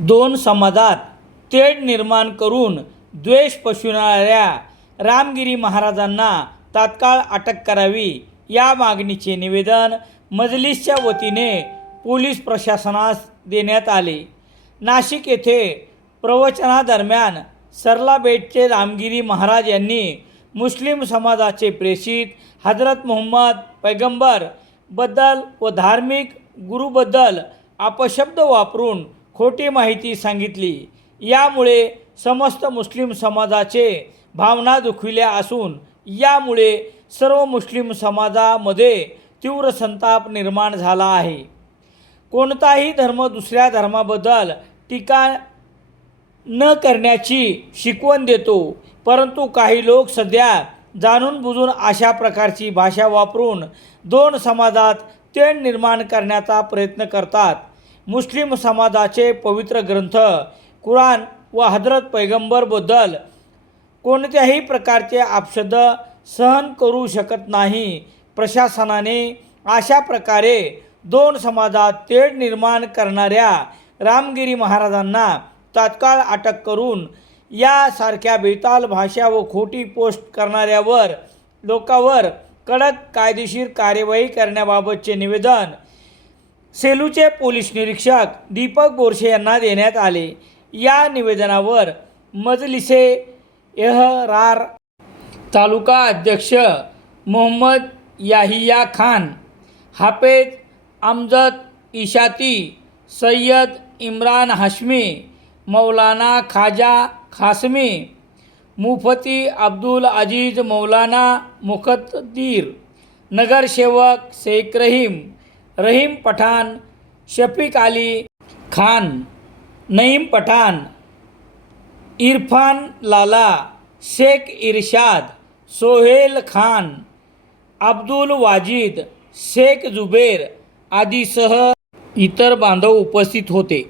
दोन समाजात तेढ निर्माण करून द्वेष पसरविणाऱ्या रामगिरी महाराजांना तात्काळ अटक करावी या मागणीचे निवेदन मजलिसच्या वतीने पोलीस प्रशासनास देण्यात आले. नाशिक येथे प्रवचनादरम्यान सरलाबेटचे रामगिरी महाराज यांनी मुस्लिम समाजाचे प्रेषित हजरत मोहम्मद पैगंबरबद्दल व धार्मिक गुरुबद्दल अपशब्द वापरून खोटी माहिती सांगितली. यामुळे समस्त मुस्लिम समाजाचे भावना दुखविल्या असून यामुळे सर्व मुस्लिम समाजामध्ये तीव्र संताप निर्माण झाला आहे. कोणताही धर्म दुसऱ्या धर्माबद्दल टीका न करण्याची शिकवण देतो परंतु काही लोक सध्या जाणून बुजून अशा प्रकारची भाषा वापरून दोन समाजात तेढ निर्माण करण्याचा प्रयत्न करतात. मुस्लिम समाजाचे पवित्र ग्रंथ कुराण व हजरत पैगंबरबद्दल कोणत्याही प्रकारचे अपशब्द सहन करू शकत नाही. प्रशासनाने अशा प्रकारे दोन समाजात तेढ निर्माण करणाऱ्या रामगिरी महाराजांना तात्काळ अटक करून यासारख्या बेताल भाषा व खोटी पोस्ट करणाऱ्यावर लोकांवर कडक कायदेशीर कार्यवाही करण्याबाबतचे निवेदन सेलूचे पोलीस निरीक्षक दीपक बोरशे यांना देण्यात आले. या निवेदनावर मजलिसे एहरार तालुका अध्यक्ष मोहम्मद याहिया खान हाफेज अमजद इशाती सय्यद इम्रान हाशमी मौलाना खाजा खासमी मुफती अब्दुल अजीज मौलाना मुखद्दीर नगरसेवक शेख रहीम रहीम पठाण शफीक अली खान नईम पठाण इरफान लाला शेख इरशाद सोहेल खान अब्दुल वाजिद शेख जुबेर आदीसह इतर बांधव उपस्थित होते.